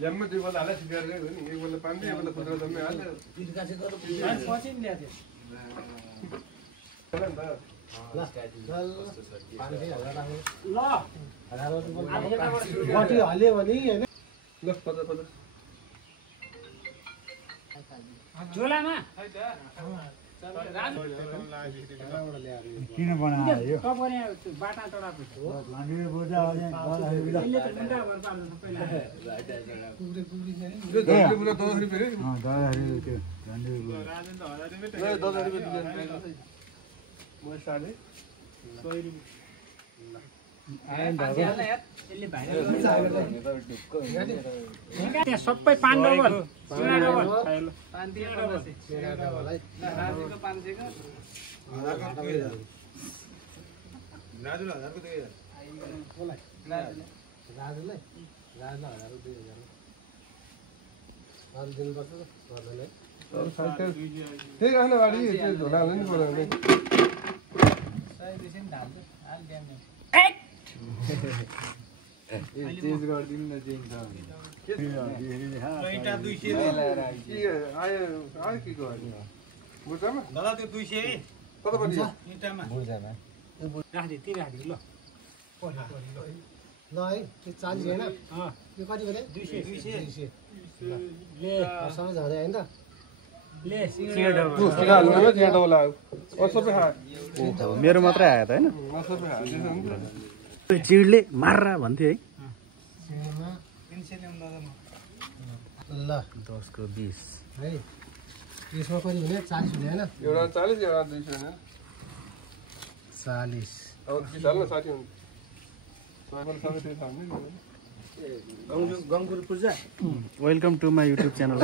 ल्याम्मा दुई बल्ल हाल्दा सिकार गयो नि एक बल्ल पानी एक बल्ल खुद्रा जम्मै हाल्यो पछि नि ल्याथे बटी हाल्यो भने हैन ल पद पद झोलामा किन बनायो बाटा टडाको लान्डे बोजा अहिले यसले त मुन्टा भर पाल्नु सबैलाई यो दसले पुरा 10 रुपैयाँ रे दबाईहरु त्यो लान्डे राजन त 1000 रुपैयाँ ए 10 रुपैयाँ दिन्छ म साले 100 रुपैयाँ आएन दाजु यसले भाइरल त्यहाँ सबै 5 डबल 3 डबल 5 3 डबल राजुको 500 को 1000 को 2000 राजुले 1000 को 2000 बोलाइ राजुले 1000 को 2000 अरु दिन पर्छ गर्दैन अरु साइकल त्यही राख्न बाडी त्यो झोला हाल्नु नि पर्दैन सही दिसिन ढाल्छु हाल ड्याम चेन्ज गरिदिनु न चेन्ज छ आयो के गर्नु बुझ्दामा दादा त्यो 200 है कता पनि इटामा बुझ्दैन राखि ती राखि ल ल है त्यो 40 हैन यो कति गरे 200 ले सबै झरे हैन त ले तु सिधा हाल्नु न त्यहाँ डबल आयो अ सबै खायो मेरो मात्रै आयो त हैन म सबै खायो त्यो चिडले मार्रा भन्थ्यो है सिनेमा पेन्सन ल्याउँदा ल 10 को 20 है यसमा पनि हुने 40 हुने हैन एउटा 40 एउटा 200 हैन 40 अब कि हाल्न साथी हुन्छ सबै सबै त्यही थाम्ने गङ्गुर पूजा welcome to my YouTube channel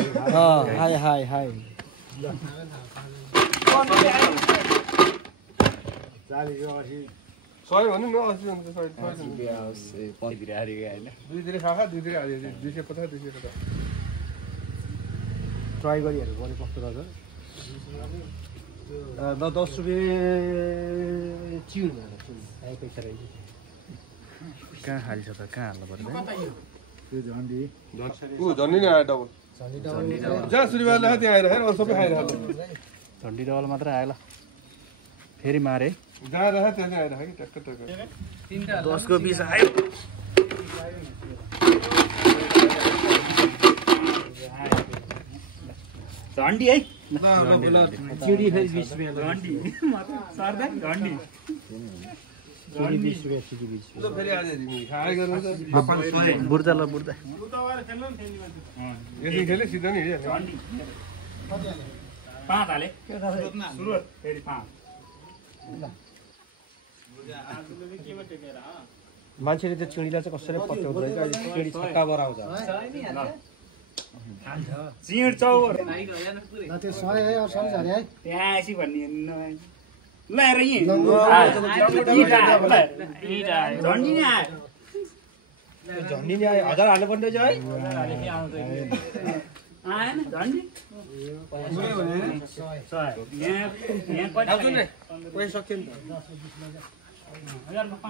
hi hi hi 40 को 80 सय भन्नु न 80 हुन्छ 100 दुई दुई खाखा दुई हाल्यो 250 250 ट्राई गरिहेरु बढी कस्तो गर्छ 10 रुपैयाँ चिड है पैसा रहेछ कहाँ खाली छ त कहाँ हाल्नु पर्दैन त्यो झन्डी ऊ झन्डी नै आयो डबल झन्डी डबल जहाँ सुरुवात लाग्यो त्यहाँ आएर हेर अरू सबै खाइरहेको झन्डी डबल मात्रै आयो ल फेरि मारे जहाँ राख्यो त्यहाँ आएर कि टक्क टक्क 10 को 20 आयो झन्डी है चिडी फेरि 20 रुपैयाँ झन्डी सर्दा झन्डी चिडी 20 रुपैयाँ चिडी 20 ल फेरि आज खाए गर्नु त बुर्जा ल बुर्जा यसरी खेले सिधा नि हेरिहाल्यो झन्डी 5 हाले सुरुवात फेरि 5 मान्छेले त्यो चिडीलाई चाहिँ कसरी पत्याउँदो रहेछ अहिले चिडी छक्का बराउँछ चिड चौर ल त्यो 100 है अरु सबै झरे है त्यहाँ आएपछि भन्ने ल हेर यहीँ झन्डी नै आयो झन्डी नि आयो 1000 हाल्नु पर्ने रहेछ है आएन झन्डी यहाँ कति पैसा सक्यो नि त 1000 मा 5